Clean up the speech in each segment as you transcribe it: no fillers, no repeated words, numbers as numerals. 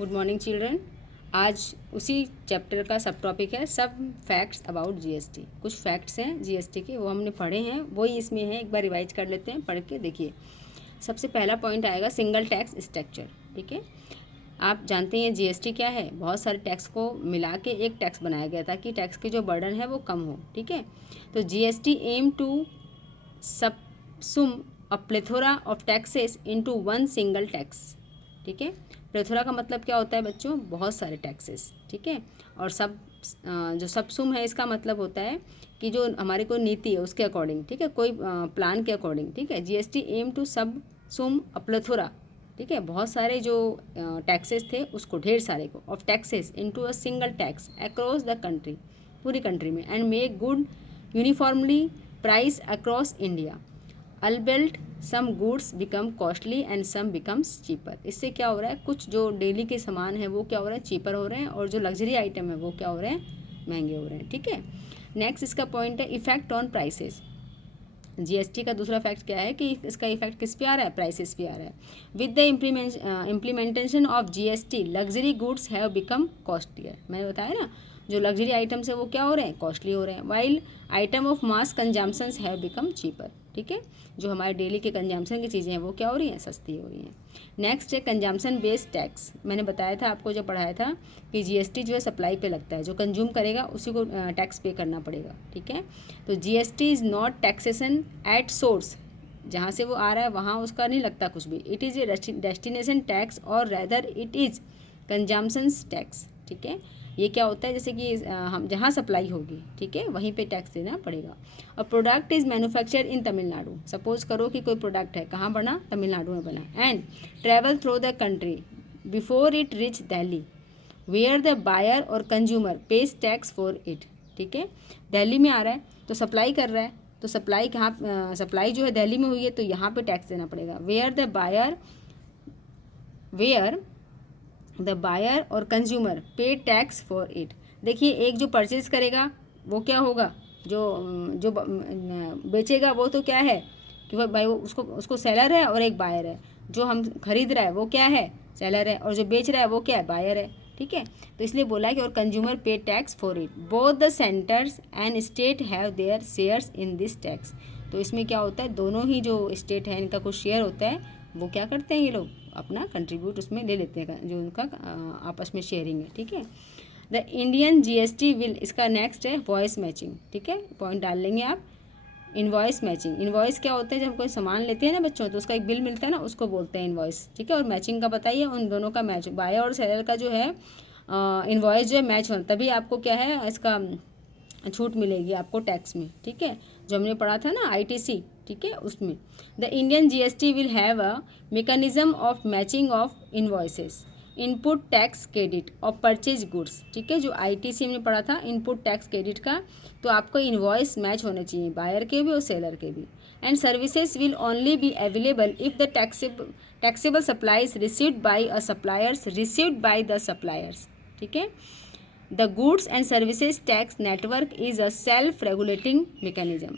Good morning children. आज उसी chapter का सब टॉपिक है सब फैक्ट्स अबाउट जीएसटी। कुछ फैक्ट्स हैं जीएसटी के, वो हमने पढ़े हैं, वही इसमें है। एक बार रिवाइज कर लेते हैं, पढ़ के देखिए। सबसे पहला पॉइंट आएगा सिंगल टैक्स स्ट्रक्चर। ठीक है, आप जानते हैं जीएसटी क्या है। बहुत सारे टैक्स को मिला के एक टैक्स बनाया गया ताकि टैक्स की जो बर्डन है वो कम हो। ठीक है, तो GST aims to subsume a plethora of taxes into one single tax. ठीक है, प्लेथोरा का मतलब क्या होता है बच्चों? बहुत सारे टैक्सेस। ठीक है, और सब जो सबसुम है इसका मतलब होता है कि जो हमारी कोई नीति है उसके अकॉर्डिंग। ठीक है, कोई प्लान के अकॉर्डिंग। ठीक है, जीएसटी एम टू सब सुम अ प्लेथोरा। ठीक है, बहुत सारे जो टैक्सेस थे उसको, ढेर सारे को, of taxes into a single tax across the country, पूरी कंट्री में, and make good uniformly price across India. Albeit some goods become costly and some becomes cheaper. इससे क्या हो रहा है, कुछ जो डेली के सामान है वो क्या हो रहा है, चीपर हो रहे हैं, और जो लग्जरी आइटम है वो क्या हो रहे हैं, महंगे हो रहे हैं। ठीक है, नेक्स्ट इसका पॉइंट है इफेक्ट ऑन प्राइसेस। जीएसटी का दूसरा फैक्ट क्या है कि इसका इफेक्ट किस पे आ रहा है, प्राइसेस पे आ रहा है। With the implementation of GST luxury goods have become costlier. मैंने बताया ना, जो लग्जरी आइटम्स है वो क्या हो रहे हैं, कॉस्टली हो रहे हैं, while item of mass consumptions have become cheaper. ठीक है, जो हमारे डेली के कंजम्पशन की चीज़ें हैं वो क्या हो रही हैं, सस्ती हो रही हैं। नेक्स्ट है कंजम्पशन बेस्ड टैक्स। मैंने बताया था आपको, जो पढ़ाया था कि जीएसटी जो है सप्लाई पे लगता है, जो कंज्यूम करेगा उसी को टैक्स पे करना पड़ेगा। ठीक है, तो GST is not taxation at source, जहाँ से वो आ रहा है वहाँ उसका नहीं लगता कुछ भी। It is a destination tax और rather it is consumptions tax. ठीक है, ये क्या होता है, जैसे कि हम जहाँ सप्लाई होगी, ठीक है, वहीं पे टैक्स देना पड़ेगा। और product is manufactured in Tamil Nadu. Suppose करो कि कोई प्रोडक्ट है, कहाँ बना, तमिलनाडु में बना, and travel through the country before it reach Delhi where the buyer और consumer pays tax for it. ठीक है, दिल्ली में आ रहा है तो सप्लाई कर रहा है, तो सप्लाई कहाँ, सप्लाई जो है दिल्ली में हुई है तो यहाँ पे टैक्स देना पड़ेगा। वेयर द बायर और कंज्यूमर पे टैक्स फॉर इट। देखिए, एक जो परचेज करेगा वो क्या होगा, जो जो बेचेगा वो तो क्या है कि भाई वो उसको सेलर है, और एक बायर है। जो हम खरीद रहा है वो क्या है, सेलर है, और जो बेच रहा है वो क्या है, बायर है। ठीक है, तो इसलिए बोला है कि और कंज्यूमर पे tax for it. Both the centres and state have their shares in this tax. तो इसमें क्या होता है, दोनों ही जो स्टेट है इनका कुछ शेयर होता है, वो क्या करते हैं, ये लोग अपना कंट्रीब्यूट उसमें ले लेते हैं, जो उनका आपस में शेयरिंग है। ठीक है, द इंडियन जीएसटी विल, इसका नेक्स्ट है वॉइस मैचिंग। ठीक है, पॉइंट डाल लेंगे आप। इनवॉइस मैचिंग, इनवॉइस क्या होता है, जब कोई सामान लेते हैं ना बच्चों, तो उसका एक बिल मिलता है ना, उसको बोलते हैं इनवॉइस। ठीक है, और मैचिंग का बताइए, उन दोनों का मैच, बायर और सेलर का जो है इनवॉइस जो है मैच होना, तभी आपको क्या है, इसका छूट मिलेगी आपको टैक्स में। ठीक है, जो हमने पढ़ा था ना आईटीसी, ठीक है, उसमें। The Indian GST will have a mechanism of matching of invoices input tax credit और परचेज गुड्स। ठीक है, जो आईटीसी में पढ़ा था इनपुट टैक्स क्रेडिट का, तो आपको इनवॉइस मैच होने चाहिए, बायर के भी और सेलर के भी। And services will only be available if the taxable supplies received by a suppliers received by the suppliers. ठीक है, the goods and services tax network is a self regulating mechanism.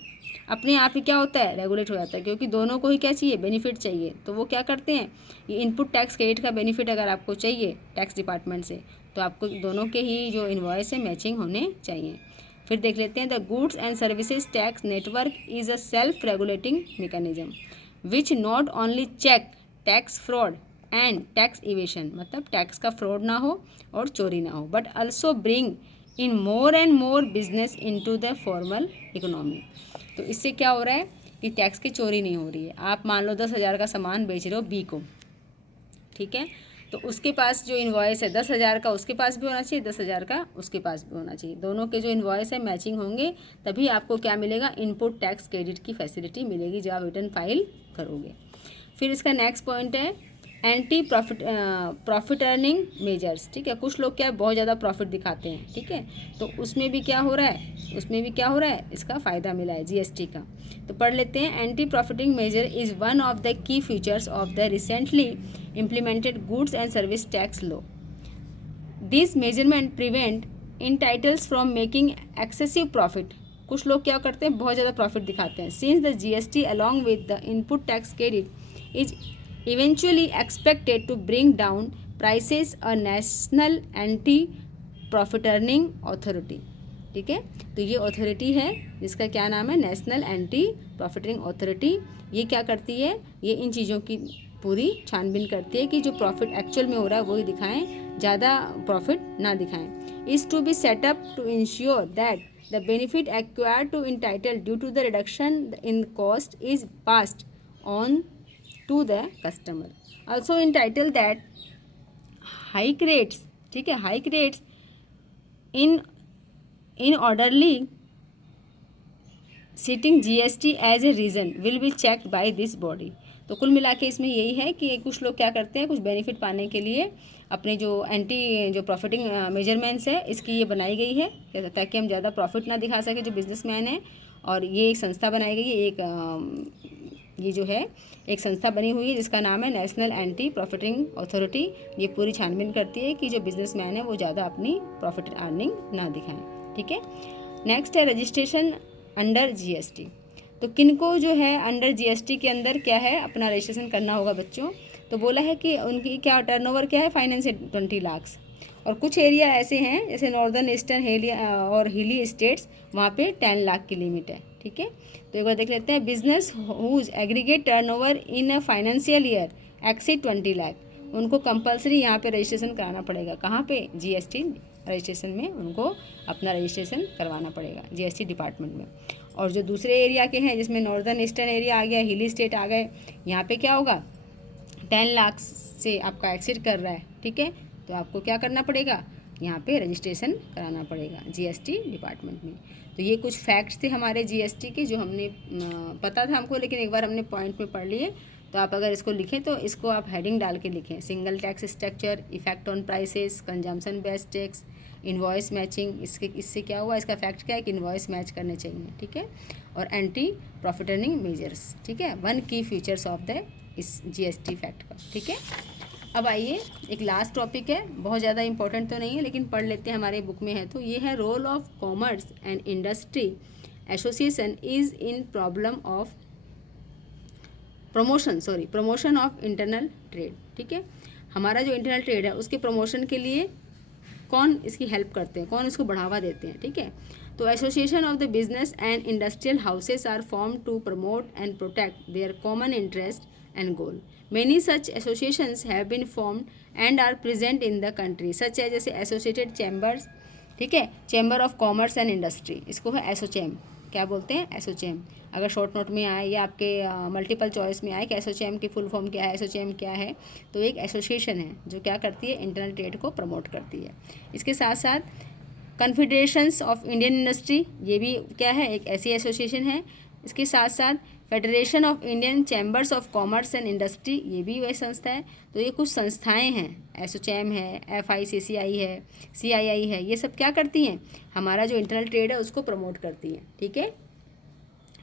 अपने आप ही क्या होता है, रेगुलेट हो जाता है, क्योंकि दोनों को ही क्या चाहिए, बेनिफिट चाहिए। तो वो क्या करते हैं, ये इनपुट टैक्स क्रेडिट का बेनिफिट अगर आपको चाहिए टैक्स डिपार्टमेंट से, तो आपको दोनों के ही जो इनवॉइस है मैचिंग होने चाहिए। फिर देख लेते हैं, the goods and services tax network is a self regulating mechanism which not only check tax fraud and tax evasion, मतलब टैक्स का फ्रॉड ना हो और चोरी ना हो, but also bring in more and more business into the formal economy. तो इससे क्या हो रहा है कि टैक्स की चोरी नहीं हो रही है। आप मान लो 10,000 का सामान बेच रहे हो बी को, ठीक है, तो उसके पास जो इन्वॉइस है 10,000 का उसके पास भी होना चाहिए, 10,000 का उसके पास भी होना चाहिए। दोनों के जो इन्वॉइस है मैचिंग होंगे, तभी आपको क्या मिलेगा, इनपुट टैक्स क्रेडिट की फैसिलिटी मिलेगी जब आप रिटर्न फाइल करोगे। फिर इसका नेक्स्ट पॉइंट है एंटी प्रॉफिट अर्निंग मेजर्स। ठीक है, कुछ लोग क्या है, बहुत ज़्यादा प्रॉफिट दिखाते हैं। ठीक है, तो उसमें भी क्या हो रहा है, उसमें भी क्या हो रहा है, इसका फ़ायदा मिला है जीएसटी का। तो पढ़ लेते हैं, anti profiting measure is one of the key features of the recently implemented goods and service tax law. This measurement prevent entitles from making excessive profit. कुछ लोग क्या करते हैं, बहुत ज़्यादा प्रॉफिट दिखाते हैं। Since the GST along with the input tax credit is eventually expected to bring down prices a national anti profit earning authority. ठीक है, तो ये अथॉरिटी है जिसका क्या नाम है, national anti profit earning authority. ये क्या करती है, ये इन चीज़ों की पूरी छानबीन करती है कि जो प्रॉफिट एक्चुअल में हो रहा है वही दिखाएं, ज़्यादा प्रॉफिट ना दिखाएं। Is to be set up to ensure that the benefit acquired to entitle due to the reduction in cost is passed on to the customer. Also entitle that hike rates, ठीक है, hike rates in orderly citing GST as a reason will be checked by this body. तो कुल मिला के इसमें यही है कि कुछ लोग क्या करते हैं, कुछ बेनिफिट पाने के लिए अपने जो प्रॉफिटिंग मेजरमेंट्स है इसकी ये बनाई गई है ताकि हम ज़्यादा प्रॉफिट ना दिखा सके जो बिजनेसमैन है। और ये एक संस्था बनाई गई है, ये जो है एक संस्था बनी हुई है जिसका नाम है नेशनल एंटी प्रॉफिटिंग अथॉरिटी। ये पूरी छानबीन करती है कि जो बिजनेसमैन है वो ज़्यादा अपनी प्रॉफिट अर्निंग ना दिखाएं। ठीक है, नेक्स्ट है रजिस्ट्रेशन अंडर GST। तो किनको जो है अंडर GST के अंदर क्या है अपना रजिस्ट्रेशन करना होगा बच्चों। तो बोला है कि उनकी क्या टर्नओवर क्या है, फाइनेंस 20 लाख। और कुछ एरिया ऐसे हैं जैसे नॉर्दर्न ईस्टर्न और हिली स्टेट्स, वहाँ पे 10 लाख की लिमिट है। ठीक है, तो एक बार देख लेते हैं। Business whose aggregate turnover in a financial year exceed 20 lakh, उनको कंपलसरी यहाँ पे रजिस्ट्रेशन कराना पड़ेगा। कहाँ पे, GST रजिस्ट्रेशन में उनको अपना रजिस्ट्रेशन करवाना पड़ेगा GST डिपार्टमेंट में। और जो दूसरे एरिया के हैं जिसमें नॉर्दर्न ईस्टर्न एरिया आ गया, हिली स्टेट आ गए, यहाँ पे क्या होगा, 10 लाख से आपका एक्सीड कर रहा है। ठीक है, तो आपको क्या करना पड़ेगा, यहाँ पे रजिस्ट्रेशन कराना पड़ेगा GST डिपार्टमेंट में। तो ये कुछ फैक्ट्स थे हमारे GST के जो हमने पता था हमको, लेकिन एक बार हमने पॉइंट में पढ़ लिए। तो आप अगर इसको लिखें तो इसको आप हेडिंग डाल के लिखें, single tax structure, effect on prices, consumption based tax, invoice matching. इससे क्या हुआ, इसका फैक्ट क्या है कि इन्वॉइस मैच करने चाहिए। ठीक है, और एंटी प्रॉफिट अर्निंग मेजर्स। ठीक है, 1 की फीचर्स ऑफ द इस GST फैक्ट का। ठीक है, अब आइए एक लास्ट टॉपिक है, बहुत ज़्यादा इंपॉर्टेंट तो नहीं है लेकिन पढ़ लेते हैं, हमारे बुक में है। तो ये है role of commerce and industry association is in promotion of internal trade. ठीक है, हमारा जो इंटरनल ट्रेड है उसके प्रमोशन के लिए कौन इसकी हेल्प करते हैं, कौन इसको बढ़ावा देते हैं। ठीक है, तो association of the business and industrial houses are form to promote and protect their common interest and goal. Many such associations have been formed and are present in the country such as जैसे associated chambers. ठीक है, chamber of commerce and industry, इसको है एसोचैम। क्या बोलते हैं, एसोचैम। अगर short note में आए या आपके मल्टीपल चॉइस में आए कि एसोचैम की फुल फॉर्म क्या है, एसोचैम क्या है, तो एक एसोसिएशन है जो क्या करती है, इंटरनल ट्रेड को प्रमोट करती है। इसके साथ साथ कन्फेडरेशंस ऑफ इंडियन इंडस्ट्री, ये भी क्या है, एक ऐसी एसोसिएशन है। इसके साथ साथ federation of Indian chambers of commerce and industry, ये भी वही संस्था है। तो ये कुछ संस्थाएं हैं, एसोचैम है, FICCI है, CII है, ये सब क्या करती हैं, हमारा जो इंटरनल ट्रेड है उसको प्रमोट करती हैं। ठीक है,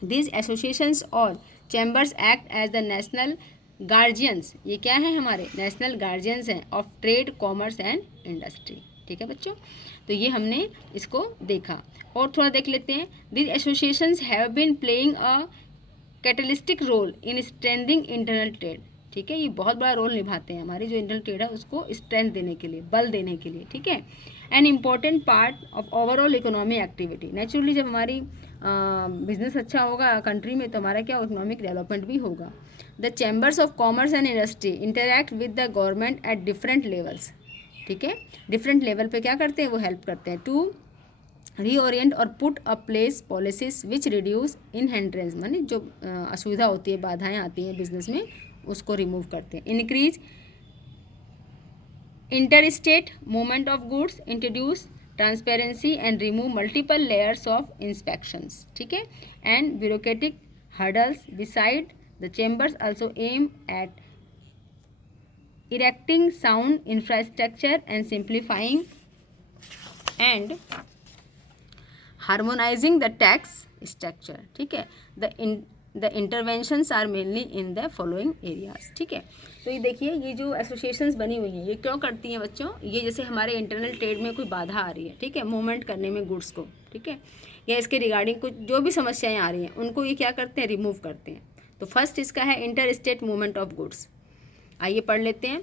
दिस एसोसिएशंस और chambers act as the national guardians, ये क्या है, हमारे नेशनल गार्जियंस हैं of trade, commerce and industry. ठीक है बच्चों, तो ये हमने इसको देखा। और थोड़ा देख लेते हैं। This associations have been playing a catalystic role in strengthening internal trade. ठीक है, ये बहुत बड़ा रोल निभाते हैं हमारी जो इंटरनल ट्रेड है उसको स्ट्रेंथ देने के लिए, बल देने के लिए। ठीक है, N important part of overall economy activity. Naturally जब हमारी बिजनेस अच्छा होगा कंट्री में तो हमारा क्या इकोनॉमिक डेवलपमेंट भी होगा। The chambers of commerce and industry interact with the government at different levels. ठीक है, डिफरेंट लेवल पे क्या करते हैं, वो हेल्प करते हैं टू रीओरिएंट और put a place policies which reduce in hindrance, माने जो असुविधा होती है, बाधाएं आती हैं बिजनेस में, उसको रिमूव करते हैं। Increase inter state movement of goods, introduce transparency and remove multiple layers of inspections. ठीक है, and bureaucratic hurdles. Besides the chambers also aim at erecting sound infrastructure and simplifying and harmonizing the tax structure. ठीक है, the interventions are mainly in the following areas. ठीक है, तो ये देखिए, ये जो एसोसिएशंस बनी हुई हैं ये क्यों करती हैं बच्चों, ये जैसे हमारे इंटरनल ट्रेड में कोई बाधा आ रही है, ठीक है, मूवमेंट करने में गुड्स को, ठीक है, या इसके रिगार्डिंग कुछ जो भी समस्याएं आ रही हैं उनको ये क्या करते हैं, रिमूव करते हैं। तो फर्स्ट इसका है inter state movement of goods. आइए पढ़ लेते हैं।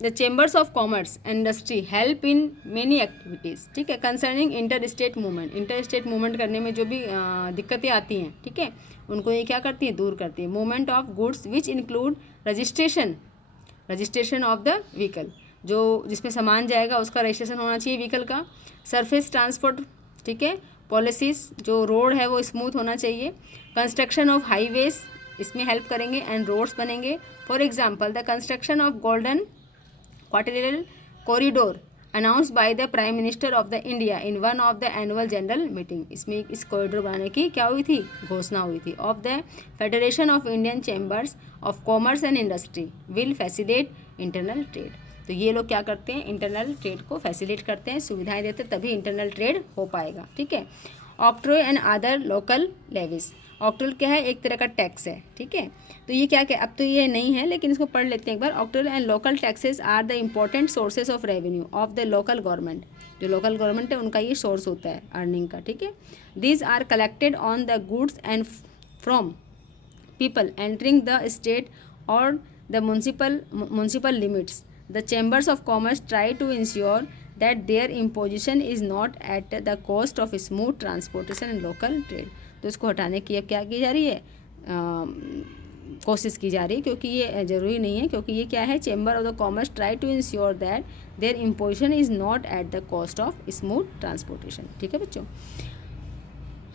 The chambers of commerce and industry help in many activities, ठीक है, concerning inter state movement. Inter state movement करने में जो भी दिक्कतें आती हैं, ठीक है, उनको ये क्या करती है, दूर करती है। Movement of goods which include registration of the vehicle, जो जिसमें सामान जाएगा उसका रजिस्ट्रेशन होना चाहिए व्हीकल का। सरफेस ट्रांसपोर्ट, ठीक है, पॉलिसीज़, जो रोड है वो स्मूथ होना चाहिए। कंस्ट्रक्शन ऑफ हाईवेज इसमें हेल्प करेंगे एंड रोड्स बनेंगे। For example the construction of golden quadrilateral corridor announced by the prime minister of the India in one of the annual general meeting. इसमें इस corridor बनाने की क्या हुई थी, घोषणा हुई थी। Of the federation of Indian chambers of commerce and industry will facilitate internal trade. तो ये लोग क्या करते हैं, इंटरनल ट्रेड को फैसिलिटेट करते हैं, सुविधाएं देते हैं, तभी इंटरनल ट्रेड हो पाएगा, ठीक है। Octroi and other local levies, octroi क्या है, एक तरह का टैक्स है, ठीक है। तो ये क्या अब तो ये नहीं है लेकिन इसको पढ़ लेते हैं एक बार। Octroi and local taxes are the important sources of revenue of the local government. जो लोकल गवर्नमेंट है उनका ये सोर्स होता है अर्निंग का, ठीक है। These are collected on the goods and from people entering the state or the municipal limits. The chambers of commerce try to ensure that their imposition is not at the cost of smooth transportation and local trade. तो इसको हटाने की अब क्या की जा रही है, कोशिश की जा रही है, क्योंकि ये ज़रूरी नहीं है, क्योंकि ये क्या है, chamber of the commerce try to ensure that their imposition is not at the cost of smooth transportation, ठीक है बच्चों।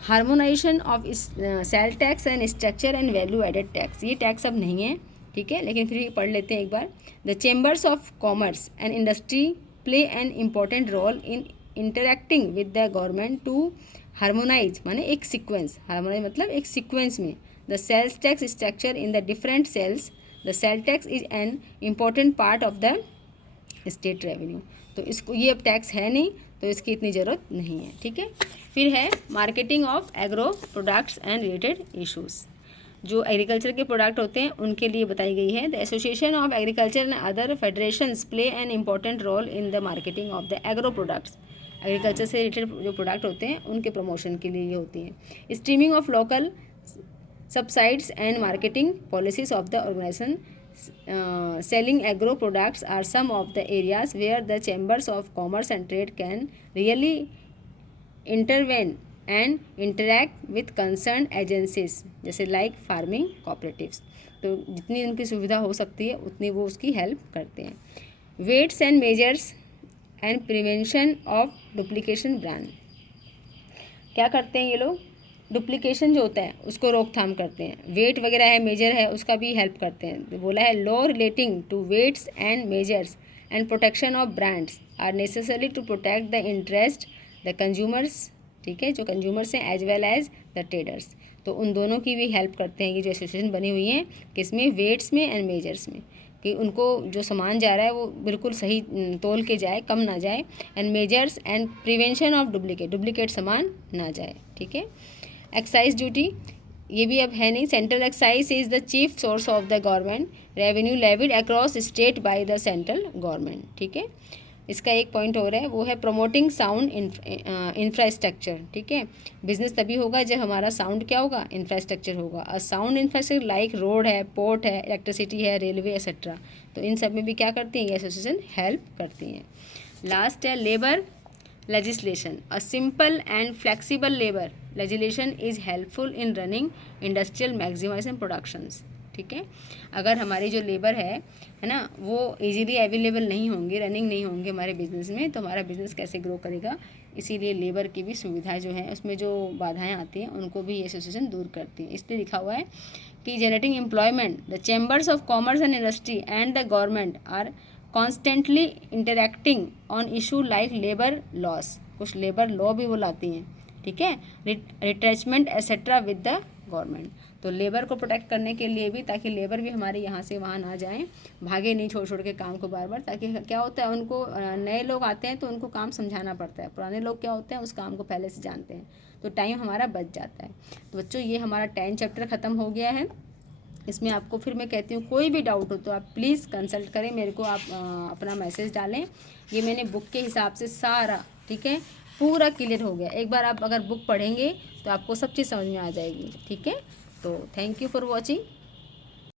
Harmonisation of sale tax and structure and value added tax, ये टैक्स अब नहीं है, ठीक है, लेकिन फिर भी पढ़ लेते हैं एक बार। The chambers of commerce and industry play an important role in interacting with the government to harmonise, माने एक सीक्वेंस, हार्मोनाइज मतलब एक सीक्वेंस में the sales tax structure in the different sales. The sale tax is an important part of the state revenue. तो इसको ये अब tax है नहीं तो इसकी इतनी ज़रूरत नहीं है, ठीक है। फिर है marketing of agro products and related issues, जो एग्रीकल्चर के प्रोडक्ट होते हैं उनके लिए बताई गई है। The association of agriculture and other federations play an important role in the marketing of the agro products. Agriculture से रिलेटेड जो प्रोडक्ट होते हैं उनके प्रमोशन के लिए ये होती हैं। Streaming of local subsides and marketing policies of the organisation selling agro products are some of the areas where the chambers of commerce and trade can really intervene and interact with concerned agencies जैसे like farming cooperatives। तो जितनी उनकी सुविधा हो सकती है उतनी वो उसकी हेल्प करते हैं। weights and measures and prevention of duplication brand, क्या करते हैं ये लोग, डुप्लीकेशन जो होता है उसको रोकथाम करते हैं। वेट वगैरह है, मेजर है, उसका भी हेल्प करते हैं। बोला है law relating to weights and measures and protection of brands are necessary to protect the interest the consumers, ठीक है, जो कंज्यूमर्स हैं as well as the traders. तो उन दोनों की भी हेल्प करते हैं ये जो एसोसिएशन बनी हुई हैं, किसमें, वेट्स में एंड मेजर्स में, कि उनको जो सामान जा रहा है वो बिल्कुल सही तोल के जाए, कम ना जाए। And measures and prevention of duplicate सामान ना जाए, ठीक है। एक्साइज ड्यूटी, ये भी अब है नहीं। Central excise is the chief source of the government revenue levied across state by the central government, ठीक है। इसका एक पॉइंट हो रहा है वो है प्रमोटिंग साउंड इंफ्रास्ट्रक्चर, ठीक है। बिजनेस तभी होगा जब हमारा साउंड क्या होगा, इंफ्रास्ट्रक्चर होगा। और साउंड इंफ्रास्ट्रक्चर लाइक रोड है, पोर्ट है, इलेक्ट्रिसिटी है, रेलवे एक्सेट्रा, तो इन सब में भी क्या करती हैं ये एसोसिएशन, हेल्प करती हैं। लास्ट है labour legislation. A simple and flexible labor legislation is helpful in running industrial maximization productions, ठीक है। अगर हमारी जो लेबर है ना वो इजीली अवेलेबल नहीं होंगी, रनिंग नहीं होंगे हमारे बिजनेस में, तो हमारा बिजनेस कैसे ग्रो करेगा। इसीलिए लेबर की भी सुविधा जो है उसमें जो बाधाएं आती हैं उनको भी ये एसोसिएशन दूर करती है। इसलिए लिखा हुआ है कि generating employment the chambers of commerce and industry and the government are constantly interacting on issue like labour laws, कुछ लेबर लॉ भी वो लाती हैं, ठीक है, retrenchment etcetera with the government. तो लेबर को प्रोटेक्ट करने के लिए भी, ताकि लेबर भी हमारे यहाँ से वहाँ ना जाएं, भागे नहीं छोड़ के काम को बार बार, ताकि क्या होता है उनको नए लोग आते हैं तो उनको काम समझाना पड़ता है, पुराने लोग क्या होते हैं उस काम को पहले से जानते हैं, तो टाइम हमारा बच जाता है। तो बच्चों ये हमारा 10 चैप्टर ख़त्म हो गया है। इसमें आपको फिर मैं कहती हूँ कोई भी डाउट हो तो आप प्लीज़ कंसल्ट करें मेरे को, आप अपना मैसेज डालें। ये मैंने बुक के हिसाब से सारा, ठीक है, पूरा क्लियर हो गया। एक बार आप अगर बुक पढ़ेंगे तो आपको सब चीज़ समझ में आ जाएगी, ठीक है। तो थैंक यू फॉर वॉचिंग।